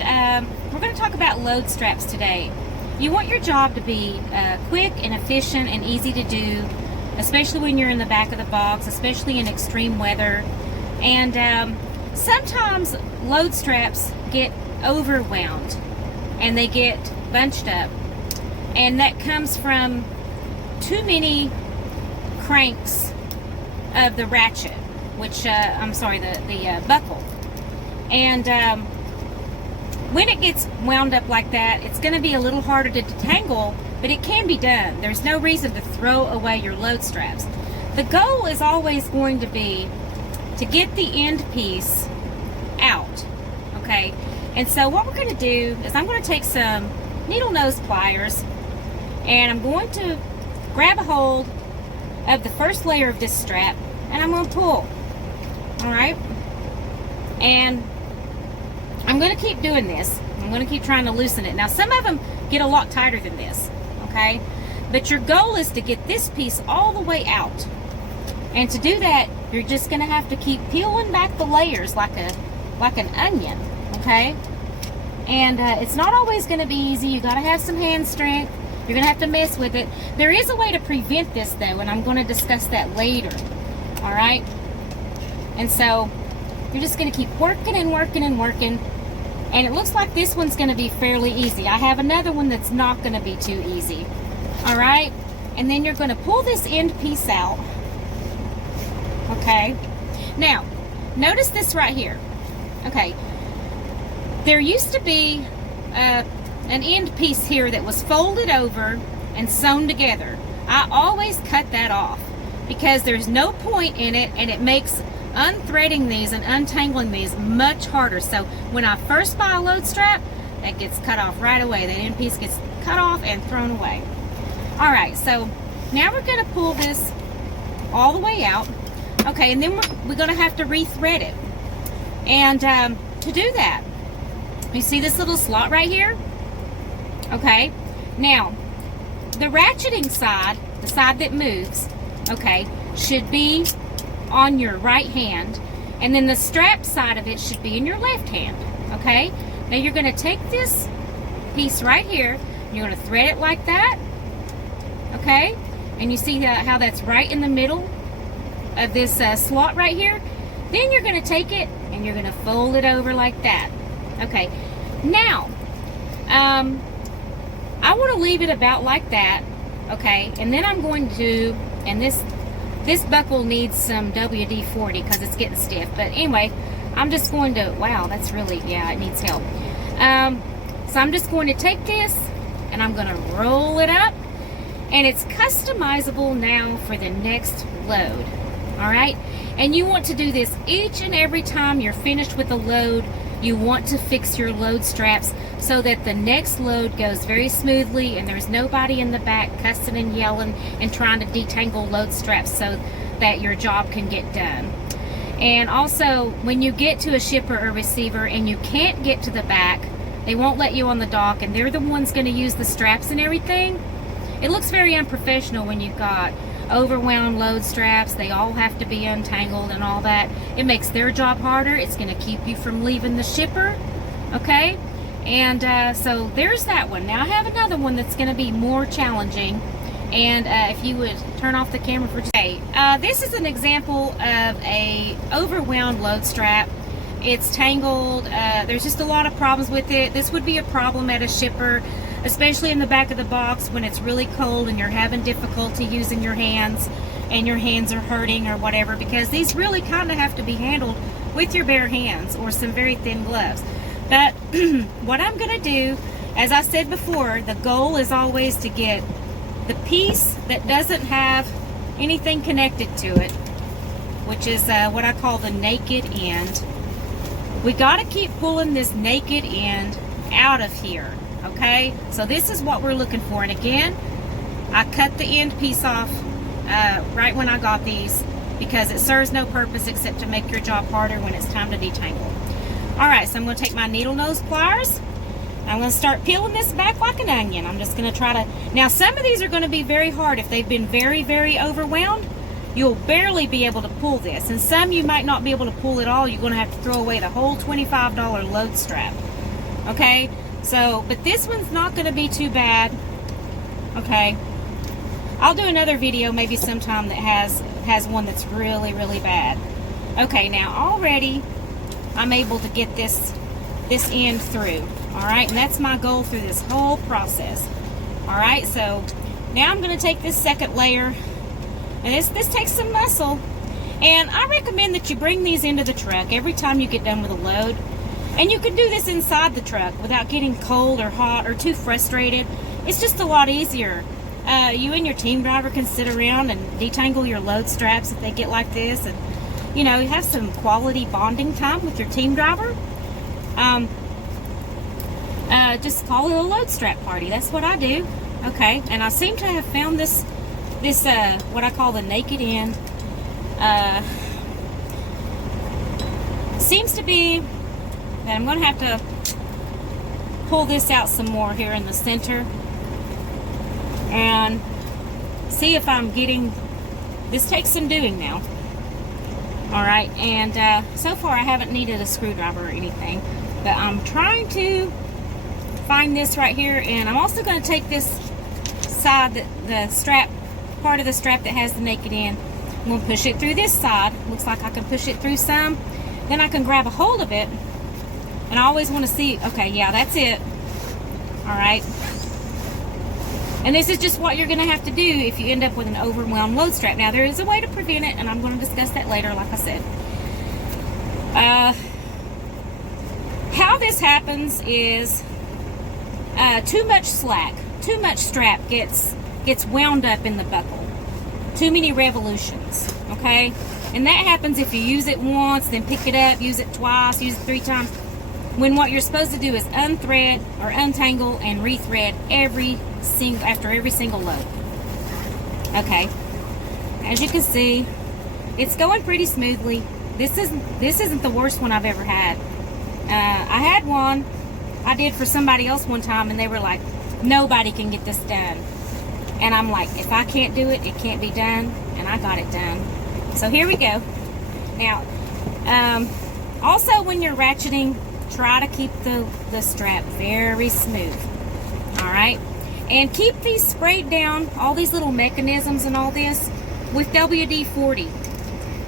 And we're going to talk about load straps today. You want your job to be quick and efficient and easy to do, especially when you're in the back of the box, especially in extreme weather. And sometimes load straps get overwound and they get bunched up, and that comes from too many cranks of the ratchet, which the buckle. And when it gets wound up like that, it's going to be a little harder to detangle, but it can be done. There's no reason to throw away your load straps. The goal is always going to be to get the end piece out, okay? And so what we're going to do is I'm going to take some needle nose pliers, and I'm going to grab a hold of the first layer of this strap, and I'm going to pull. All right? And I'm going to keep doing this. I'm going to keep trying to loosen it. Now, some of them get a lot tighter than this, okay? But your goal is to get this piece all the way out. And to do that, you're just going to have to keep peeling back the layers like an onion, okay? And it's not always going to be easy. You got to have some hand strength. You're going to have to mess with it. There is a way to prevent this, though, and I'm going to discuss that later, all right? And so you're just going to keep working and working and working. And it looks like this one's going to be fairly easy. I have another one that's not going to be too easy. All right? And then you're going to pull this end piece out. Okay? Now, notice this right here. Okay. There used to be an end piece here that was folded over and sewn together. I always cut that off because there's no point in it, and it makes unthreading these and untangling these much harder. So when I first buy a load strap, that gets cut off right away. That end piece gets cut off and thrown away. All right, so now we're going to pull this all the way out. Okay, and then we're going to have to re-thread it. And to do that, you see this little slot right here? Okay, now the ratcheting side, the side that moves, okay, should be on your right hand, and then the strap side of it should be in your left hand, okay? Now you're going to take this piece right here, you're going to thread it like that, okay? And you see how that's right in the middle of this slot right here? Then you're going to take it and you're going to fold it over like that. Okay, now I want to leave it about like that, okay? And then I'm going to, and this buckle needs some WD-40 because it's getting stiff. But anyway, I'm just going to, wow, that's really, yeah, it needs help. So I'm just going to take this and I'm going to roll it up, and it's customizable now for the next load. All right? And you want to do this each and every time you're finished with a load. You want to fix your load straps so that the next load goes very smoothly and there's nobody in the back cussing and yelling and trying to detangle load straps so that your job can get done. And also, when you get to a shipper or receiver and you can't get to the back, they won't let you on the dock, and they're the ones going to use the straps and everything. It looks very unprofessional when you've got overwound load straps. They all have to be untangled and all that. It makes their job harder. It's going to keep you from leaving the shipper, okay? And so there's that one. Now I have another one that's going to be more challenging, and if you would turn off the camera for today. This is an example of a overwound load strap. It's tangled. There's just a lot of problems with it. This would be a problem at a shipper, especially in the back of the box when it's really cold and you're having difficulty using your hands and your hands are hurting or whatever, because these really kind of have to be handled with your bare hands or some very thin gloves. But what I'm going to do, as I said before, the goal is always to get the piece that doesn't have anything connected to it, which is what I call the naked end. We got to keep pulling this naked end out of here. Okay, so this is what we're looking for. And again, I cut the end piece off right when I got these because it serves no purpose except to make your job harder when it's time to detangle. All right, so I'm going to take my needle nose pliers. I'm going to start peeling this back like an onion. I'm just going to try to, now some of these are going to be very hard. If they've been very, very overwound, you'll barely be able to pull this. And some you might not be able to pull at all. You're going to have to throw away the whole $25 load strap. Okay, so, but this one's not going to be too bad. Okay, I'll do another video maybe sometime that has one that's really, really bad. Okay, now already I'm able to get this end through. All right, and that's my goal through this whole process. All right, so now I'm going to take this second layer, and this takes some muscle. And I recommend that you bring these into the truck every time you get done with a load. And you can do this inside the truck without getting cold or hot or too frustrated. It's just a lot easier. You and your team driver can sit around and detangle your load straps if they get like this. And, you know, you have some quality bonding time with your team driver. Just call it a load strap party. That's what I do. Okay, and I seem to have found this what I call the naked end. Seems to be that I'm going to have to pull this out some more here in the center and see if I'm getting, this takes some doing now. Alright, and so far I haven't needed a screwdriver or anything, but I'm trying to find this right here, and I'm also going to take this side, the strap, part of the strap that has the naked end. I'm going to push it through this side. Looks like I can push it through some. Then I can grab a hold of it. And I always want to see, okay, yeah, that's it. Alright. And this is just what you're going to have to do if you end up with an overwhelmed load strap. Now, there is a way to prevent it, and I'm going to discuss that later, like I said. How this happens is too much slack, too much strap gets wound up in the buckle. Too many revolutions, okay? And that happens if you use it once, then pick it up, use it twice, use it 3 times. When what you're supposed to do is unthread or untangle and rethread after every single load. Okay. As you can see, it's going pretty smoothly. This isn't the worst one I've ever had. I had one I did for somebody else one time, and they were like, nobody can get this done. And I'm like, if I can't do it, it can't be done. And I got it done. So here we go. Now, also when you're ratcheting, try to keep the strap very smooth. Alright? And keep these sprayed down, all these little mechanisms and all this, with WD-40.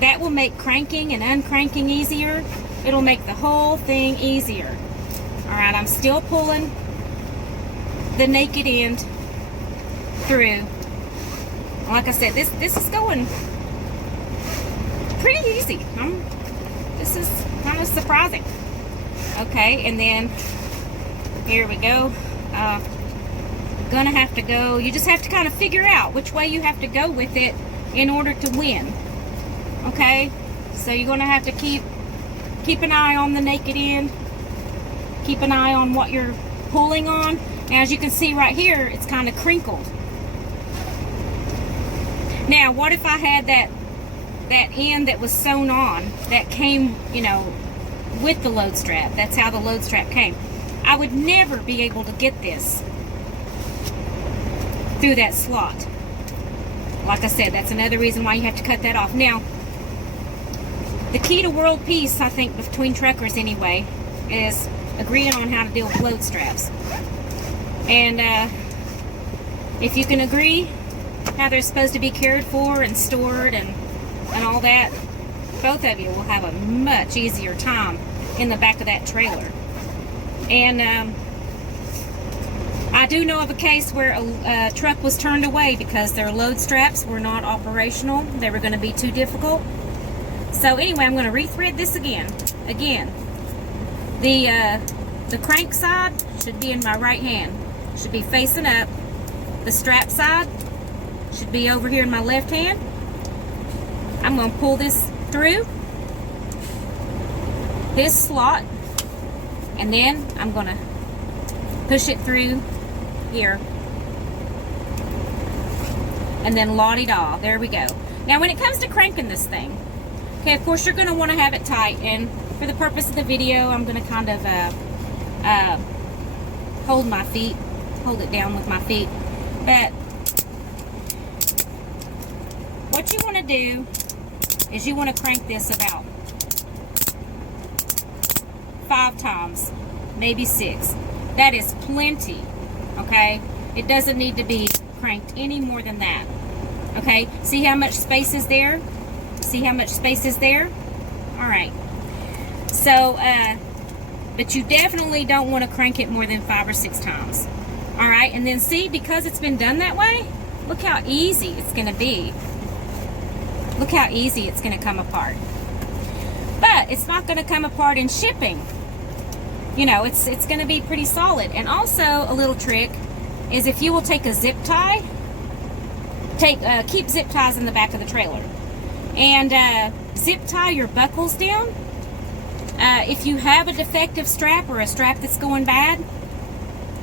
That will make cranking and uncranking easier. It'll make the whole thing easier. Alright, I'm still pulling the naked end through. Like I said, this is going pretty easy. This is kind of surprising. Okay, and then here we go. Gonna have to go. You just have to kind of figure out which way you have to go with it in order to win. Okay, so you're gonna have to keep an eye on the naked end. Keep an eye on what you're pulling on. Now, as you can see right here, it's kind of crinkled. Now, what if I had that end that was sewn on, that came, you know, with the load strap? That's how the load strap came. I would never be able to get this through that slot. Like I said, that's another reason why you have to cut that off. Now, the key to world peace, I think, between truckers anyway, is agreeing on how to deal with load straps. And if you can agree how they're supposed to be cared for and stored and all that, both of you will have a much easier time in the back of that trailer. And I do know of a case where a truck was turned away because their load straps were not operational. They were going to be too difficult. So anyway, I'm going to rethread this again. The crank side should be in my right hand. Should be facing up. The strap side should be over here in my left hand. I'm going to pull this through this slot, and then I'm going to push it through here, and then la-di-da. There we go. Now, when it comes to cranking this thing, okay, of course you're going to want to have it tight, and for the purpose of the video, I'm going to kind of hold it down with my feet. But what you want to do is you want to crank this about 5 times. maybe 6. That is plenty, okay? It doesn't need to be cranked any more than that, okay? See how much space is there? See how much space is there? All right. So, but you definitely don't want to crank it more than 5 or 6 times. All right, and then see, because it's been done that way, look how easy it's going to be. Look how easy it's going to come apart. But it's not going to come apart in shipping. You know, it's going to be pretty solid. And also, a little trick is if you will take a zip tie, keep zip ties in the back of the trailer, and zip tie your buckles down. If you have a defective strap or a strap that's going bad,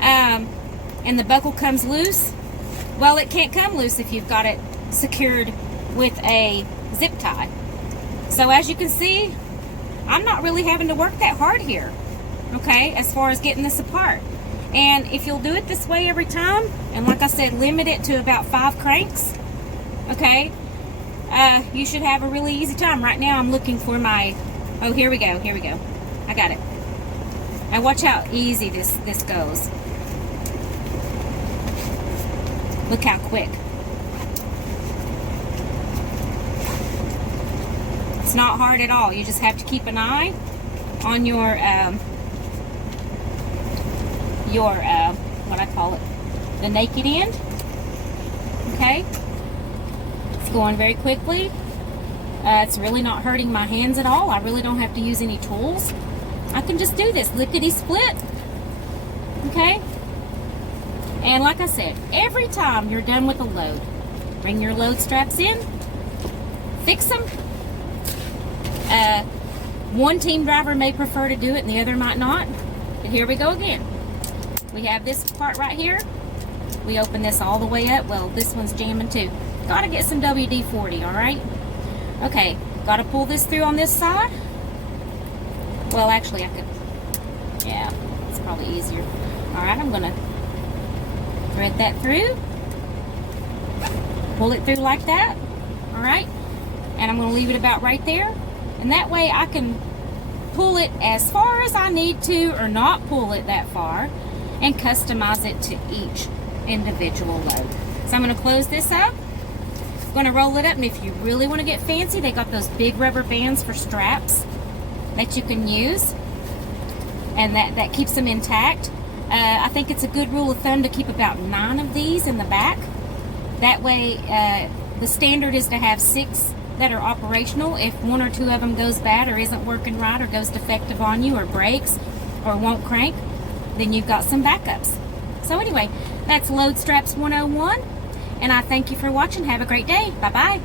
and the buckle comes loose, well, it can't come loose if you've got it secured with a zip tie. So as you can see, I'm not really having to work that hard here, okay, as far as getting this apart. And if you'll do it this way every time, and like I said, limit it to about 5 cranks, okay, you should have a really easy time. Right now I'm looking for my, oh, here we go, I got it. Now watch how easy this goes. Look how quick. It's not hard at all. You just have to keep an eye on your what I call it, the naked end. Okay, it's going very quickly. It's really not hurting my hands at all. I really don't have to use any tools. I can just do this lickety split. Okay, and like I said, every time you're done with a load, bring your load straps in, fix them. One team driver may prefer to do it and the other might not. But here we go again. We have this part right here. We open this all the way up. Well, this one's jamming too. Gotta get some WD-40, all right? Okay, gotta pull this through on this side. Well, actually, I could, yeah, it's probably easier. All right, I'm gonna thread that through. Pull it through like that, all right? And I'm gonna leave it about right there. And that way I can pull it as far as I need to or not pull it that far and customize it to each individual load. So I'm going to close this up. I'm going to roll it up, and if you really want to get fancy, they got those big rubber bands for straps that you can use, and that keeps them intact. I think it's a good rule of thumb to keep about 9 of these in the back. That way, the standard is to have 6 that are operational. If 1 or 2 of them goes bad or isn't working right or goes defective on you or breaks or won't crank, then you've got some backups. So anyway, that's Load Straps 101, and I thank you for watching. Have a great day. Bye-bye.